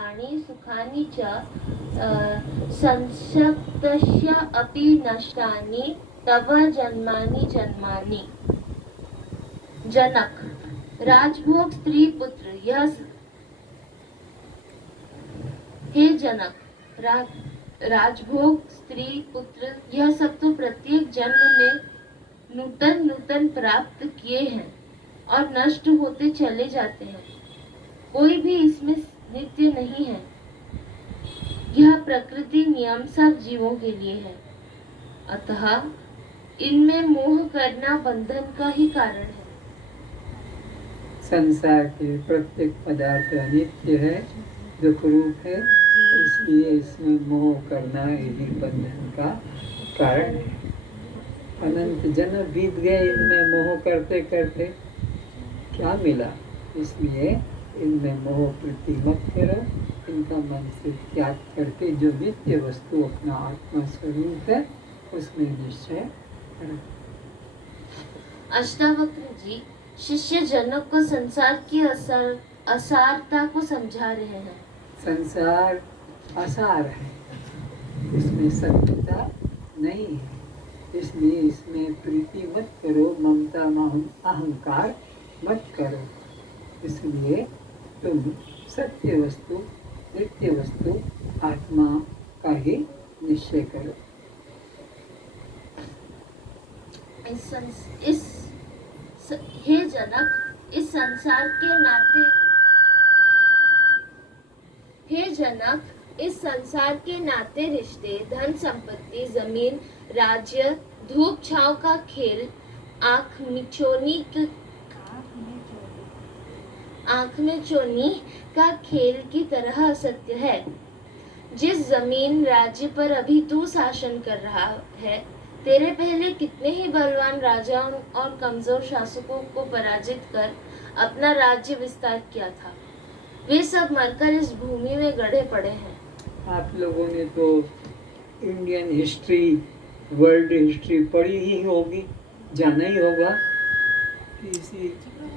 प्राणी सुखानि च संशक्तस्य अपि नष्टानि तव जन्मानि जन्मानि। जनक, राजभोग स्त्री पुत्र यह हे जनक, राजभोग स्त्री पुत्र यह सब तो प्रत्येक जन्म में नूतन नूतन प्राप्त किए हैं और नष्ट होते चले जाते हैं। कोई भी इसमें नित्य नहीं है। यह प्रकृति नियम सब जीवों के लिए है। अतः इनमें मोह करना बंधन का ही कारण है। संसार के प्रत्येक पदार्थ अनित्य है, दुख रूप है, इसलिए इसमें मोह करना यही बंधन का कारण है। अनंत जन्म बीत गए इनमें मोह करते करते, क्या मिला? इसलिए इनमें मोह वृत्ति मत करो, इनका मन से त्याग करके जो नित्य वस्तु अपना आत्मा स्वरूप है उसमें निश्चय करो। अष्टावक्र जी शिष्य जनक को संसार की असारता को समझा रहे हैं। संसार असार है, इसमें सत्यता नहीं है, इसलिए इसमें प्रीति मत करो, ममता अहंकार मत करो। इसलिए तुम सत्य वस्तु नित्य वस्तु आत्मा का ही निश्चय करो। हे जनक, इस संसार के नाते रिश्ते, धन संपत्ति, जमीन, राज्य, धूप छांव का खेल आंख में चोनी का खेल की तरह असत्य है। जिस जमीन राज्य पर अभी तू शासन कर रहा है, तेरे पहले कितने ही बलवान राजाओं और कमजोर शासकों को पराजित कर अपना राज्य विस्तार किया था। वे सब मरकर इस भूमि में गड़े पड़े हैं। आप लोगों ने तो इंडियन हिस्ट्री, वर्ल्ड हिस्ट्री पढ़ी ही होगी, जाना ही होगा कि इसी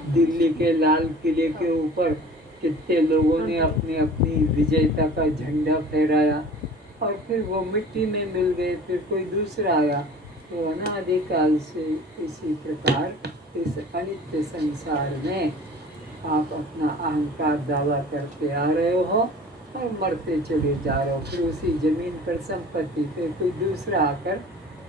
दिल्ली के लाल किले के ऊपर कितने लोगों ने अपनी अपनी विजयता का झंडा फहराया और फिर वो मिट्टी में मिल गए, फिर कोई दूसरा आया। तो अनादिकाल से इसी प्रकार इस अनित्य संसार में आप अपना अहंकार दावा करते आ रहे हो और मरते चले जा रहे हो। फिर उसी जमीन पर संपत्ति, फिर कोई दूसरा आकर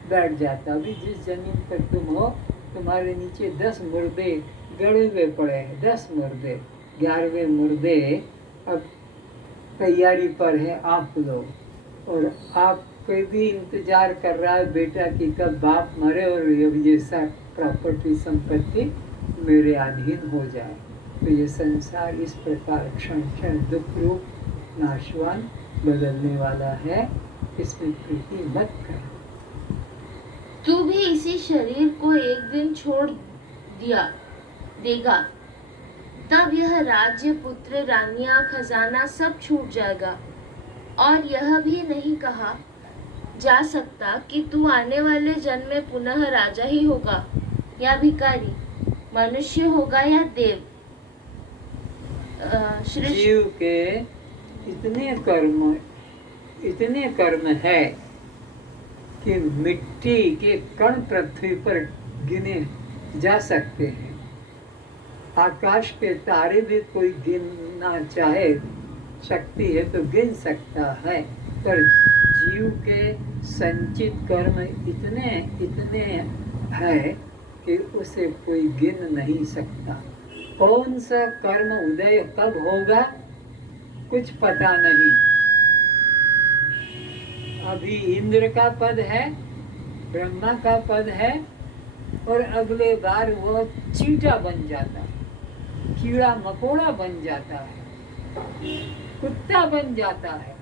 बैठ जाता। अभी जिस जमीन पर तुम हो, तुम्हारे नीचे 10 मुर्दे गड़े हुए पड़े हैं, 10 मुर्दे, 11वें मुर्दे अब तैयारी पर है आप लोग। और आप कोई भी इंतजार कर रहा है बेटा कि कब बाप मरे और ये सब प्रॉपर्टी संपत्ति मेरे अधीन हो जाए। तो ये संसार इस प्रकार क्षण क्षण दुख रूप नाशवान बदलने वाला है, इसमें प्रीति मत कर। तू भी इसी शरीर को एक दिन छोड़ देगा, तब यह राज्य, पुत्र, रानियां, खजाना सब छूट जाएगा। और यह भी नहीं कहा जा सकता कि तू आने वाले जन्म में पुनः राजा ही होगा या भिखारी, मनुष्य होगा या देव। जीव के इतने कर्म है कि मिट्टी के कण पृथ्वी पर गिने जा सकते हैं। आकाश के तारे भी कोई गिनना चाहे, शक्ति है तो गिन सकता है, पर जीव के संचित कर्म इतने है कि उसे कोई गिन नहीं सकता। कौन सा कर्म उदय कब होगा कुछ पता नहीं। अभी इंद्र का पद है, ब्रह्मा का पद है, और अगले बार वो चींटा बन जाता है, कीड़ा मकोड़ा बन जाता है, कुत्ता बन जाता है।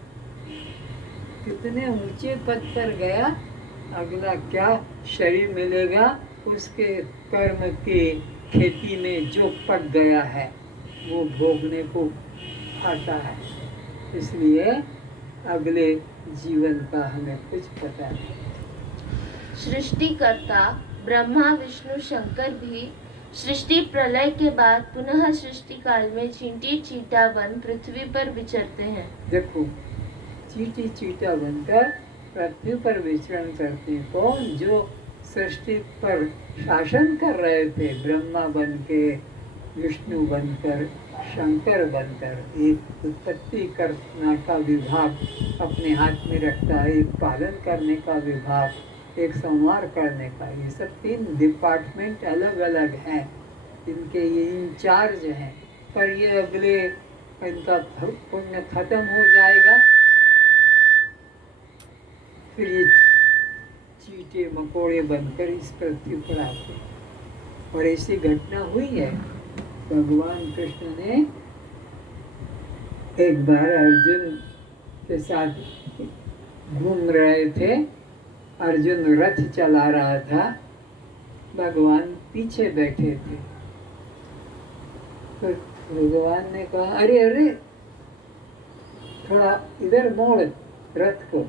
कितने ऊंचे पद पर गया, अगला क्या शरीर मिलेगा, उसके कर्म की खेती में जो पक गया है वो भोगने को आता है। इसलिए अगले जीवन का हमें कुछ पता नहीं। सृष्टिकर्ता ब्रह्मा, विष्णु, शंकर भी सृष्टि प्रलय के बाद पुनः सृष्टि काल में चींटी चीटा बन पृथ्वी पर विचरते हैं। देखो, चींटी चीटा बनकर पृथ्वी पर विचरण करते हैं। कौन? जो सृष्टि पर शासन कर रहे थे, ब्रह्मा बन के, विष्णु बनकर, शंकर बनकर। एक उत्पत्ति करना का विभाग अपने हाथ में रखता है, एक पालन करने का विभाग, एक संहार करने का। ये सब 3 डिपार्टमेंट अलग अलग हैं, इनके ये इंचार्ज हैं। पर ये अगले इनका पुण्य खत्म हो जाएगा, फिर ये चीटे मकोड़े बनकर इस पृथ्वी पर आते हैं। और ऐसी घटना हुई है। भगवान कृष्ण ने एक बार अर्जुन के साथ घूम रहे थे। अर्जुन रथ चला रहा था, भगवान पीछे बैठे थे। तो भगवान ने कहा, अरे अरे, थोड़ा इधर मोड़ रथ को,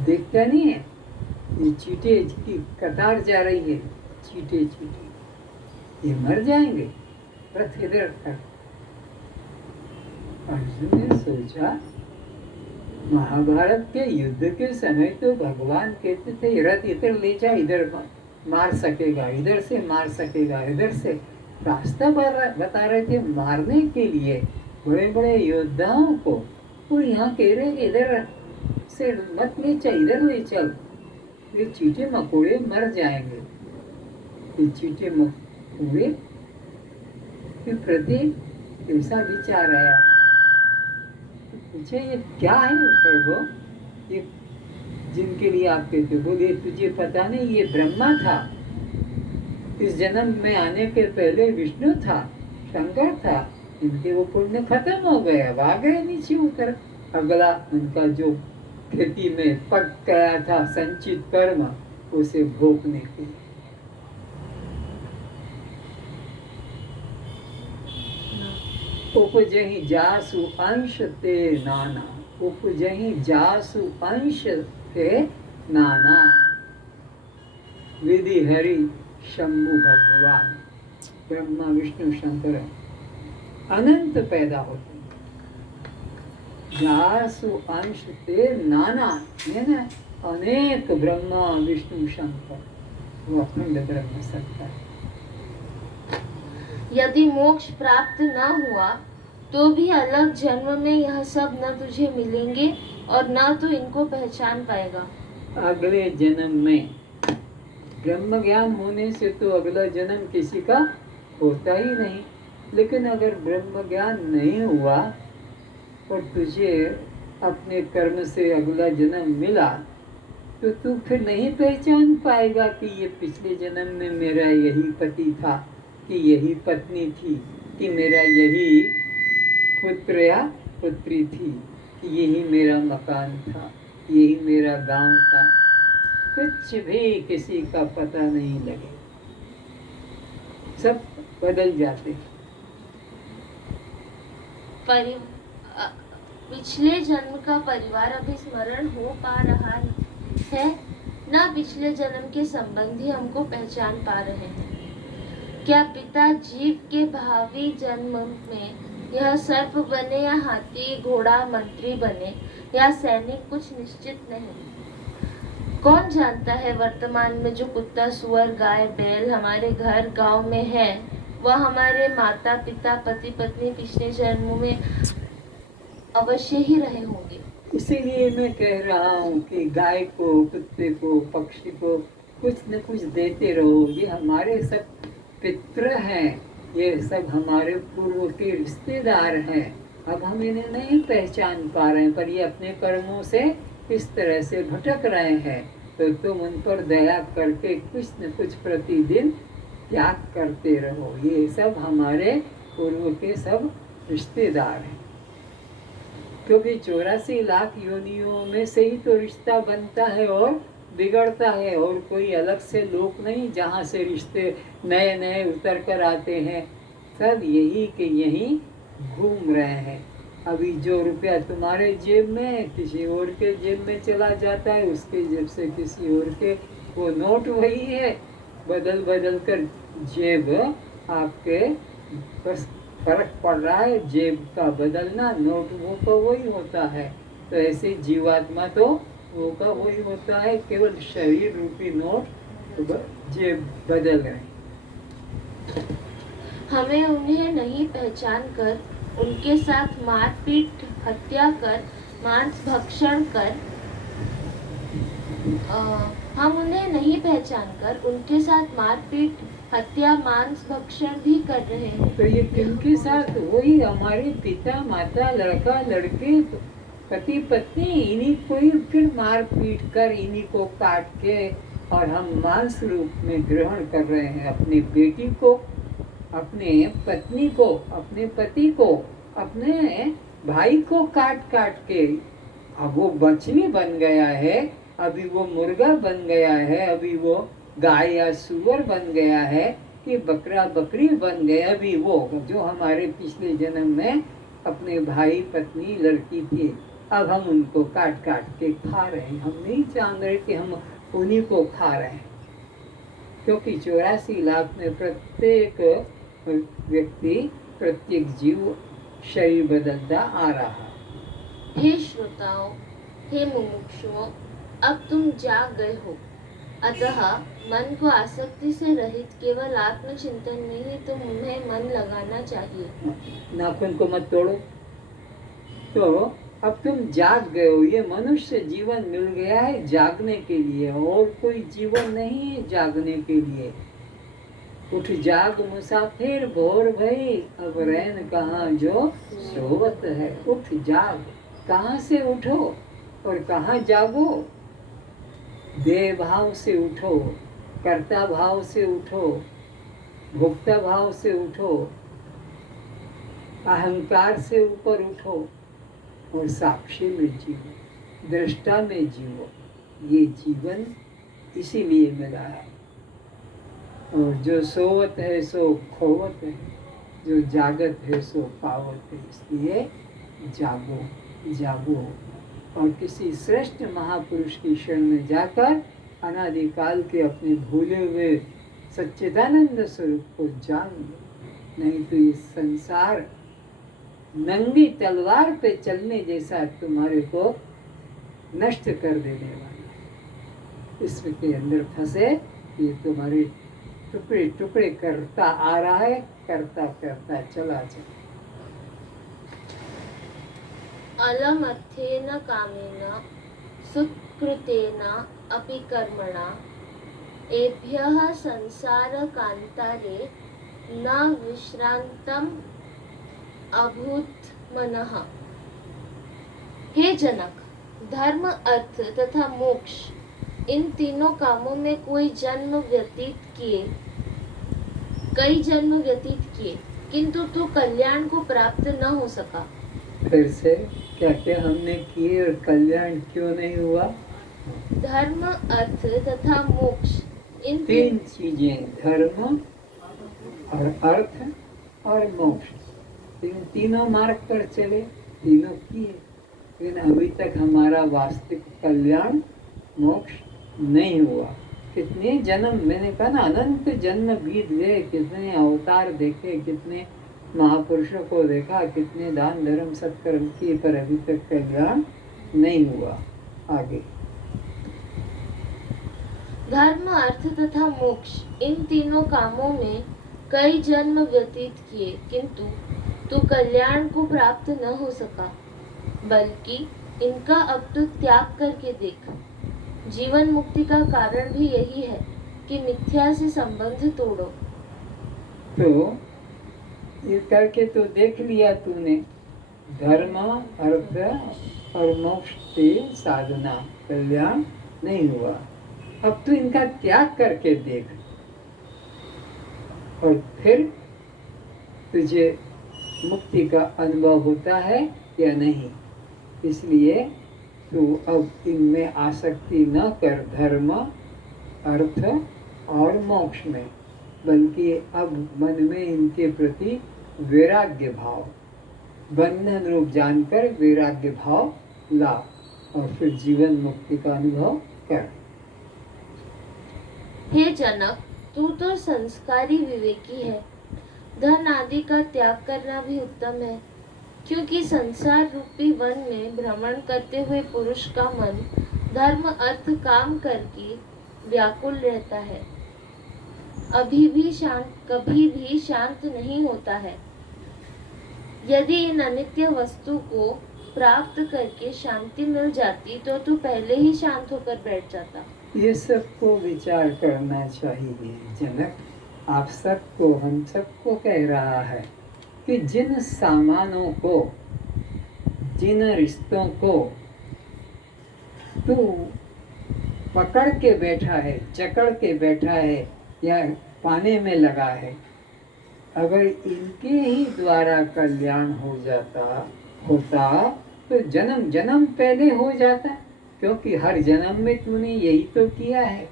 देखता नहीं है ये चींटे की कतार जा रही है, चींटे चींटे ये मर जाएंगे, रथ इधर कर। अर्जुन ने सोचा, महाभारत के युद्ध के समय तो भगवान कहते थे रथ इधर ले जा, इधर मार सकेगा, इधर से मार सकेगा, इधर से रास्ता बता रहे थे मारने के लिए बड़े बड़े योद्धाओं को। वो यहाँ कह रहे इधर से मत ले चल, इधर ले चल, ये चींटे मकोड़े मर जाएंगे। ये चींटे मकोड़े के प्रति ऐसा विचार आया। पूछे, ये क्या है प्रभु, ये जिनके लिए आप कहते? बोले, तुझे पता नहीं, ये ब्रह्मा था, इस जन्म में आने के पहले विष्णु था, शंकर था, इनके वो पुण्य खत्म हो गए, अब आ गए नीचे उतर। अगला उनका जो खेती में पक गया था संचित कर्म, उसे भोगने के लिए। उपजहि जासु अंश ते नाना, उपजहि जासु अंश ते नाना, विधि हरि शंभु भगवान। ब्रह्मा विष्णु शंकर अनंत पैदा होते, जासु अंश ते नाना, है ना, अनेक ब्रह्मा विष्णु शंकर, वो अखंड ब्रह्म सत्ता है। यदि मोक्ष प्राप्त न हुआ तो भी अलग जन्म में यह सब न तुझे मिलेंगे और न तो इनको पहचान पाएगा। अगले जन्म में ब्रह्म ज्ञान होने से तो अगला जन्म किसी का होता ही नहीं। लेकिन अगर ब्रह्म ज्ञान नहीं हुआ और तुझे अपने कर्म से अगला जन्म मिला, तो तू फिर नहीं पहचान पाएगा कि ये पिछले जन्म में मेरा यही पति था, कि यही पत्नी थी, कि मेरा यही पुत्र या पुत्री थी, कि यही मेरा मकान था, यही मेरा गांव था। कुछ भी किसी का पता नहीं लगे, सब बदल जाते। पिछले जन्म का परिवार अभी स्मरण हो पा रहा है, ना पिछले जन्म के संबंधी हमको पहचान पा रहे हैं। क्या पिता जीव के भावी जन्म में यह सर्प बने या हाथी घोड़ा मंत्री बने या सैनिक, कुछ निश्चित नहीं। कौन जानता है वर्तमान में जो कुत्ता सुअर गाय बैल हमारे घर गांव में है, वह हमारे माता पिता पति पत्नी पिछले जन्मों में अवश्य ही रहे होंगे। इसीलिए मैं कह रहा हूँ कि गाय को, कुत्ते को, पक्षी को कुछ न कुछ देते रहो। ये हमारे सब पित्र हैं, ये सब हमारे पूर्व के रिश्तेदार हैं। अब हम इन्हें नहीं पहचान पा रहे हैं, पर ये अपने कर्मों से इस तरह से भटक रहे हैं। तो तुम उन पर दया करके कुछ न कुछ प्रतिदिन त्याग करते रहो। ये सब हमारे पूर्व के सब रिश्तेदार हैं, क्योंकि 84 लाख योनियों में से ही तो रिश्ता बनता है और बिगड़ता है, और कोई अलग से लोग नहीं जहाँ से रिश्ते नए नए उतर कर आते हैं। सब यही के यही घूम रहे हैं। अभी जो रुपया तुम्हारे जेब में किसी और के जेब में चला जाता है, उसके जेब से किसी और के वो नोट वही है, बदल बदल कर जेब आपके बस फर्क पड़ रहा है, जेब का बदलना, नोट वो का वही होता है। तो ऐसे जीवात्मा तो वो का वही होता है, केवल शरीर रूपी नोट जेब बदल रहे हैं। हमें उन्हें नहीं पहचान कर, उनके साथ मारपीट, हत्या कर, मांस भक्षण कर हम उन्हें नहीं पहचान कर उनके साथ मारपीट, हत्या, मांस भक्षण भी कर रहे हैं। तो ये किनके साथ? वही हमारे पिता माता, लड़का लड़के, पति पत्नी, इन्हीं को ही फिर मार पीट कर, इन्हीं को काट के, और हम मांस रूप में ग्रहण कर रहे हैं अपनी बेटी को, अपने पत्नी को, अपने पति को, अपने भाई को काट काट के। अब वो बछड़ी बन गया है, अभी वो मुर्गा बन गया है, अभी वो गाय या सुअर बन गया है, कि बकरा बकरी बन गया। अभी वो जो हमारे पिछले जन्म में अपने भाई पत्नी लड़की थी, अब हम उनको काट काट के खा रहे हैं। हम नहीं जान रहे कि हम उन्हीं को खा रहे हैं, क्योंकि 84 लाख में प्रत्येक व्यक्ति, प्रत्येक जीव शरीर बदलता आ रहा है। हे श्रोताओं, हे मुमुक्षुओं, अब तुम जाग गए हो, अतः मन को आसक्ति से रहित केवल आत्मचिंतन में ही तुम्हें मन लगाना चाहिए। नाखून को मत तोड़ो। तो अब तुम जाग गए हो, ये मनुष्य जीवन मिल गया है जागने के लिए, और कोई जीवन नहीं है जागने के लिए। उठ जाग मुसाफिर भोर भई, अब रैन कहाँ जो सोवत है। उठ जाग, कहाँ से उठो और कहाँ जागो? देह भाव से उठो, कर्ता भाव से उठो, भोक्ता भाव से उठो, अहंकार से ऊपर उठो और साक्षी में जीवो, दृष्टा में जीवो। ये जीवन इसीलिए मिला है। और जो सोवत है सो खोवत है, जो जागत है सो पावत है। इसलिए जागो जागो, और किसी श्रेष्ठ महापुरुष की शरण में जाकर अनादिकाल के अपने भूले हुए सच्चिदानंद स्वरूप को जान लो। नहीं तो ये संसार नंगी तलवार पे चलने जैसा तुम्हारे को नष्ट कर देने वाला। इसके अंदर फंसे ये तुम्हारे टुकड़े टुकड़े करता आ रहा है, करता करता चला जाए। अलमर्थेन कामेन सुकृतेन अपि कर्मणा एभ्यः संसार कांतारे न विश्रांतम अभूत मनः। हे जनक, धर्म, अर्थ तथा मोक्ष, इन तीनों कामों में कई जन्म व्यतीत किए, किंतु तू कल्याण को प्राप्त न हो सका। फिर से क्या क्या हमने किए और कल्याण क्यों नहीं हुआ? धर्म, अर्थ तथा मोक्ष, इन तीन चीजें, धर्म और अर्थ और मोक्ष, तीनों मार्ग पर चले, तीनों किए, लेकिन अभी तक हमारा वास्तविक कल्याण मोक्ष नहीं हुआ। कितने जन्म, मैंने कहा ना, अनंत जन्म बीत गए, कितने अवतार देखे, कितने महापुरुषों को देखा, कितने दान धर्म सत्कर्म किए, पर अभी तक कल्याण नहीं हुआ। आगे धर्म, अर्थ तथा मोक्ष, इन तीनों कामों में कई जन्म व्यतीत किए, किंतु तू कल्याण को प्राप्त न हो सका, बल्कि इनका अब तो त्याग करके देख। जीवन मुक्ति का कारण भी यही है कि मिथ्या से संबंध तोड़ो। तो ये करके तो देख लिया तूने, धर्म, अर्थ और मोक्ष की साधना, कल्याण नहीं हुआ। अब तू इनका त्याग करके देख, और फिर तुझे मुक्ति का अनुभव होता है या नहीं। इसलिए तू अब इनमें आसक्ति न कर, धर्म, अर्थ और मोक्ष में, बल्कि अब मन में इनके प्रति वैराग्य भाव, बंधन रूप जानकर वैराग्य भाव ला, और फिर जीवन मुक्ति का अनुभव कर। हे जनक, तू तो संस्कारी विवेकी है। धन आदि का त्याग करना भी उत्तम है, क्योंकि संसार रूपी वन में भ्रमण करते हुए पुरुष का मन धर्म अर्थ काम करके व्याकुल रहता है, कभी भी शांत नहीं होता है। यदि इन अनित्य वस्तु को प्राप्त करके शांति मिल जाती तो तू पहले ही शांत होकर बैठ जाता। ये सबको विचार करना चाहिए जनक। आप सबको, हम सबको कह रहा है कि जिन सामानों को, जिन रिश्तों को तू पकड़ के बैठा है, जकड़ के बैठा है या पाने में लगा है, अगर इनके ही द्वारा कल्याण होता तो जन्म जन्म पहले हो जाता, क्योंकि हर जन्म में तूने यही तो किया है,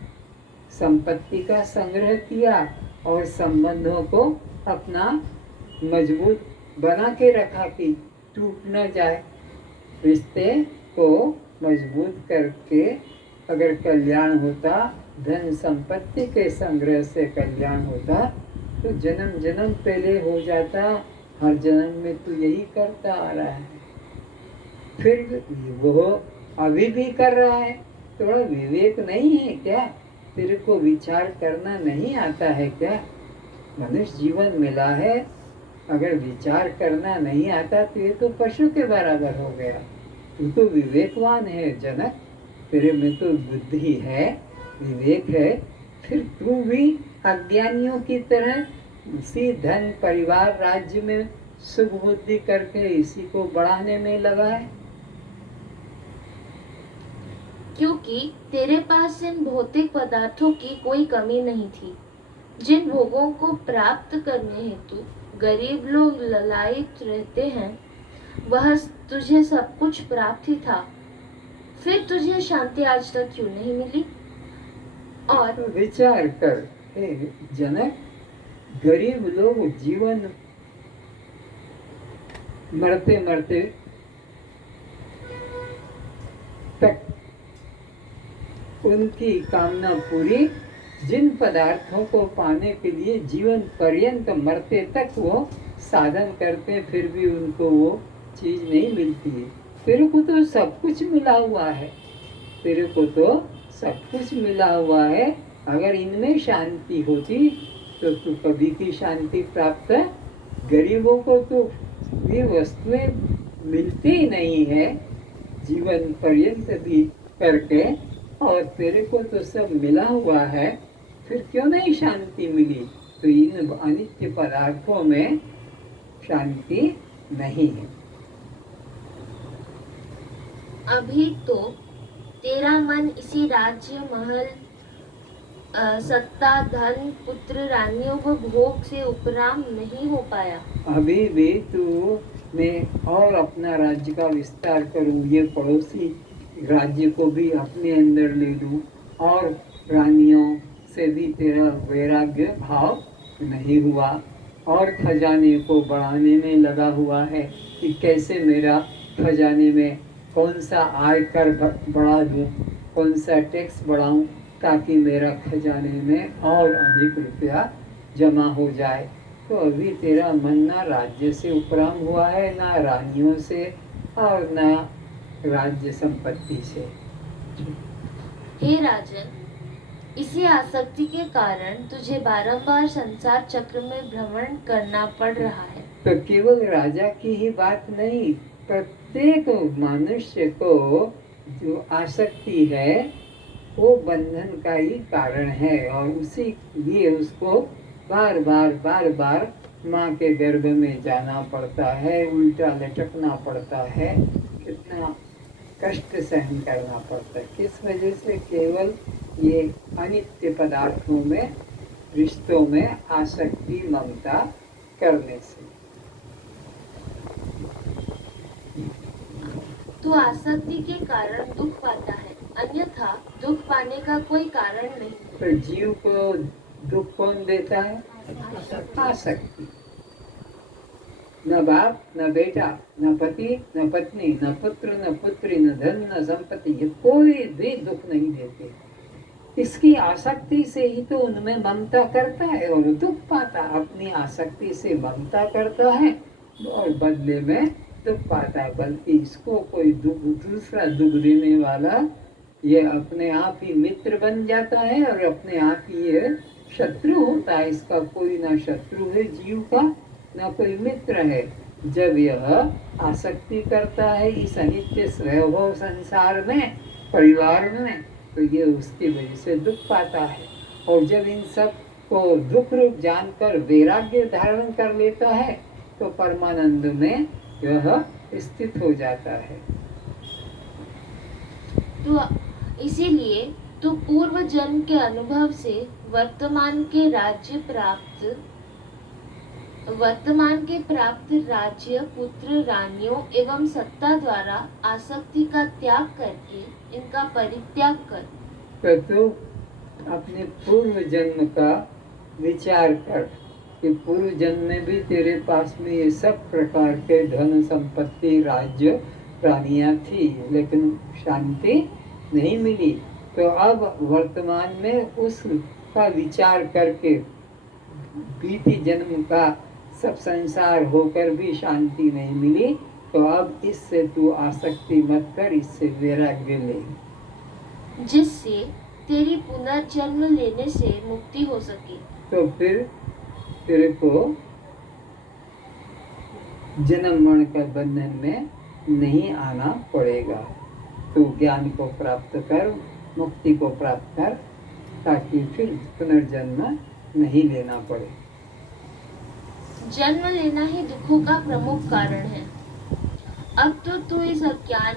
संपत्ति का संग्रह किया और संबंधों को अपना मजबूत बना के रखा कि टूट न जाए। रिश्ते को मजबूत करके अगर कल्याण होता, धन संपत्ति के संग्रह से कल्याण होता तो जन्म जन्म पहले हो जाता। हर जन्म में तू यही करता आ रहा है, फिर वो अभी भी कर रहा है। थोड़ा विवेक नहीं है क्या? तेरे को विचार करना नहीं आता है क्या? मनुष्य जीवन मिला है, अगर विचार करना नहीं आता तो ये तो पशु के बराबर हो गया। तू तो विवेकवान है जनक, तेरे में तो बुद्धि है, विवेक है, फिर तू भी अज्ञानियों की तरह इसी धन परिवार राज्य में सुख बुद्धि करके इसी को बढ़ाने में लगा है। क्योंकि तेरे पास इन भौतिक पदार्थों की कोई कमी नहीं थी। जिन भोगों को प्राप्त करने हेतु गरीब लोग ललायित रहते हैं, वह तुझे सब कुछ प्राप्त ही था। फिर तुझे शांति आज तक क्यों नहीं मिली? और तो विचार कर हे जनक, गरीब लोग जीवन मरते मरते तक उनकी कामना पूरी, जिन पदार्थों को पाने के लिए जीवन पर्यंत मरते तक वो साधन करते, फिर भी उनको वो चीज नहीं मिलती है। तेरे को तो सब कुछ मिला हुआ है, तेरे को तो सब कुछ मिला हुआ है। अगर इनमें शांति होती तो तू कभी की शांति प्राप्त। गरीबों को तो ये वस्तुएं मिलती ही नहीं है जीवन पर्यंत भी करके, और तेरे को तो सब मिला हुआ है, फिर क्यों नहीं शांति मिली? तो इन अनित्य पदार्थों में शांति नहीं है। अभी तो तेरा मन इसी राज्य महल सत्ता धन पुत्र रानियों व भोग से उपराम नहीं हो पाया। अभी भी तू मैं और अपना राज्य का विस्तार करूं, ये पड़ोसी राज्य को भी अपने अंदर ले लूं, और रानियों से भी तेरा वैराग्य भाव नहीं हुआ, और खजाने को बढ़ाने में लगा हुआ है कि कैसे मेरा खजाने में कौन सा आयकर बढ़ा दूं, कौन सा टैक्स बढ़ाऊं ताकि मेरा खजाने में और अधिक रुपया जमा हो जाए। तो अभी तेरा मन ना राज्य से उपराम हुआ है, ना रानियों से, और ना राज्य संपत्ति से। हे राजन, इसी आसक्ति के कारण तुझे बारंबार संसार चक्र में भ्रमण करना पड़ रहा है। तो केवल राजा की ही बात नहीं, प्रत्येक मनुष्य को जो आसक्ति है वो बंधन का ही कारण है, और उसी लिए उसको बार बार माँ के गर्भ में जाना पड़ता है, उल्टा लटकना पड़ता है, कितना कष्ट सहन करना पड़ता है। किस वजह से? केवल ये अनित्य पदार्थों में, रिश्तों में आसक्ति ममता करने से। तू आसक्ति के कारण दुख पाता है, अन्यथा दुख पाने का कोई कारण नहीं। तो जीव को दुख कौन देता है? आसक्ति। न बाप, न बेटा, न पति, न पत्नी, न पुत्र, न पुत्री, न धन, न संपत्ति, ये कोई भी दुख नहीं देते। इसकी आसक्ति से ही तो उनमें ममता करता है और दुख पाता। अपनी आसक्ति से ममता करता है और बदले में दुख पाता है। बल्कि इसको कोई दुख, दूसरा दुख देने वाला ये अपने आप ही मित्र बन जाता है और अपने आप ही ये शत्रु होता है। इसका कोई ना शत्रु है जीव का, ना कोई मित्र है। जब यह आसक्ति करता है इस अनित्य वैभव संसार में, परिवार में, तो ये उसकी वजह से दुख पाता है। और जब इन सब को दुख रूप जानकर वैराग्य धारण कर लेता है तो परमानंद में यह स्थित हो जाता है। तो इसीलिए तो पूर्व जन्म के अनुभव से वर्तमान के प्राप्त राज्य, पुत्र, रानियों एवं सत्ता द्वारा आसक्ति का त्याग करके इनका परित्याग कर। तो अपने पूर्व जन्म का विचार कर कि पूर्व जन्म में भी तेरे पास में ये सब प्रकार के धन संपत्ति, राज्य, रानियां थी, लेकिन शांति नहीं मिली। तो अब वर्तमान में उसका विचार करके बीती जन्म का सब संसार होकर भी शांति नहीं मिली, तो अब इससे तू आसक्ति मत कर, इससे वैराग्य ले, जिससे तेरी पुनर्जन्म लेने से मुक्ति हो सके। तो फिर तेरे को जन्म मरण का बंधन में नहीं आना पड़ेगा। तू ज्ञान को प्राप्त कर, मुक्ति को प्राप्त कर, ताकि फिर पुनर्जन्म नहीं लेना पड़े। जन्म लेना ही दुखों का प्रमुख कारण है। अब तो तू इस अज्ञान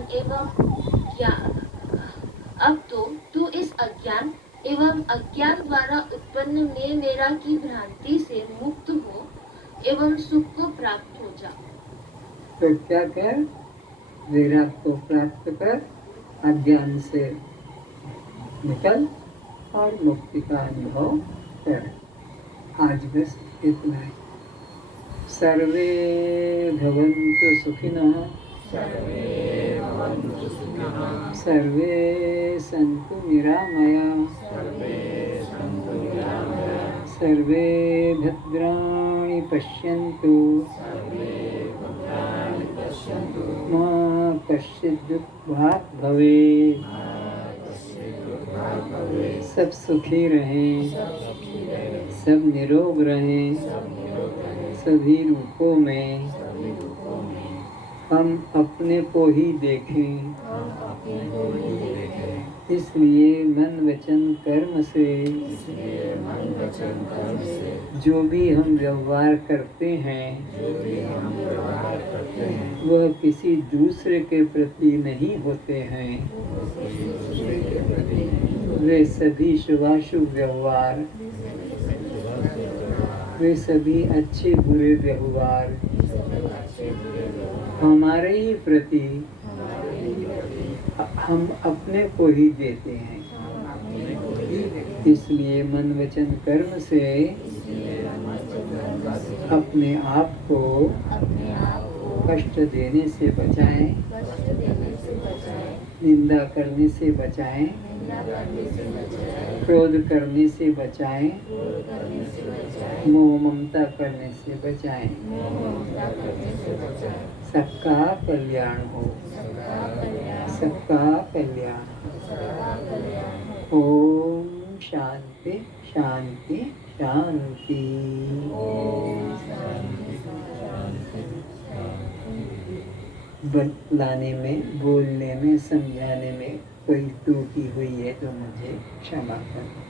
एवं अज्ञान द्वारा उत्पन्न मैं मेरा की भ्रांति से मुक्त हो एवं सुख को प्राप्त हो जा। तो क्या कर, वैराग्य को प्राप्त कर, अज्ञान से निकल और मुक्ति का अनुभव कर। आज बस इतना है। सर्वे भवन्तु सुखिनः, सर्वे सन्तु निरामया, सर्वे भद्राणि पश्यन्तु, मा कश्चित् दुःखभाग् भवेत्। सब सुखी रहें, सब निरोग रहें, सभी रूपों में हम अपने को ही देखें। इसलिए मन वचन कर्म से जो भी हम व्यवहार करते हैं वह किसी दूसरे के प्रति नहीं होते हैं। वे सभी शुभाशुभ व्यवहार, वे सभी अच्छे बुरे व्यवहार हमारे ही प्रति हम अपने को ही देते हैं। इसलिए मन वचन कर्म से अपने आप को कष्ट देने से बचाएं, निंदा करने से बचाएं, क्रोध करने से बचाएं, मोह ममता करने से बचाएं। सबका कल्याण हो, सबका कल्याण। ओम शांति शांति शांति। बतलाने में, बोलने में, समझाने में कोई त्रुटि हुई है तो मुझे क्षमा करें।